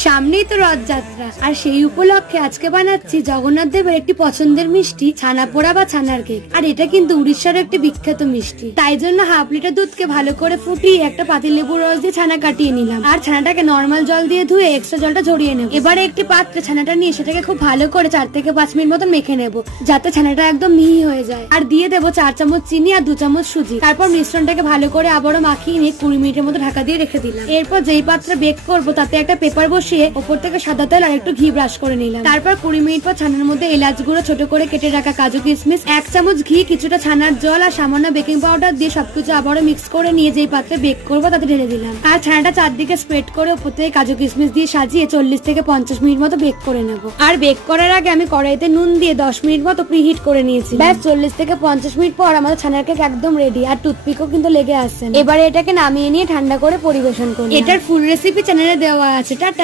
সামনেই তো রথযাত্রা, আর সেই উপলক্ষে আজকে বানাচ্ছি জগন্নাথ দেবের একটি পছন্দের মিষ্টি ছানা পোড়া বা ছানার কেক। আর এটা কিন্তু উড়িষ্যার একটি বিখ্যাত মিষ্টি। তাই জন্য হাফ লিটার দুধকে ভালো করে ফুটিয়ে একটা পাতিলেবুর রস দিয়ে ছানা কাটিয়ে নিলাম। আর ছানাটাকে নর্মাল জল দিয়ে ধুয়ে এক্সট্রা জলটা ঝরিয়ে নেব। এবারে একটি পাত্রে ছানাটা নিয়ে সেটাকে খুব ভালো করে 4 থেকে 5 মিনিট মতন মেখে নেব, যাতে ছানাটা একদম মিহি হয়ে যায়। আর দিয়ে দেবো 4 চামচ চিনি আর 2 চামচ সুজি। তারপর মিশ্রণটাকে ভালো করে আবারও মাখিয়ে নিয়ে 20 মিনিটের মতো ঢাকা দিয়ে রেখে দিলাম। এরপর যেই পাত্রে বেক করবো তাতে একটা পেপার বসিয়ে ওপর থেকে সাদা তেল আর একটু ঘি ব্রাশ করে নিলাম। তারপর 20 মিনিট পর ছানার মধ্যে এলাচ গুঁড়ো, ছোট করে কেটে রাখা কাজু কিশমিশ, 1 চামচ ঘি, কিছুটা ছানার জল আর সামান্য বেকিং পাউডার দিয়ে সবকিছু আবারও মিক্স করে নিয়ে যেই পাত্রে বেক করবো তাতে ঢেলে দিলাম। আর ছানাটা চারদিকে স্প্রেড করে উপর থেকে কাজু কিশমিশ দিয়ে সাজিয়ে 40 থেকে 50 মিনিট মতো বেক করে নেব। আর বেক করার আগে আমি কড়াইতে নুন দিয়ে 10 মিনিট মতো প্রিহিট করে নিয়েছি। ব্যাস 40 থেকে 50 মিনিট পর আমাদের ছানার কেক একদম রেডি। আর টুথপিকও কিন্তু লেগে আসছে। এবারে এটাকে নামিয়ে নিয়ে ঠান্ডা করে পরিবেশন করুন। এটার ফুল রেসিপি চ্যানেলে দেওয়া আছে। টাটা।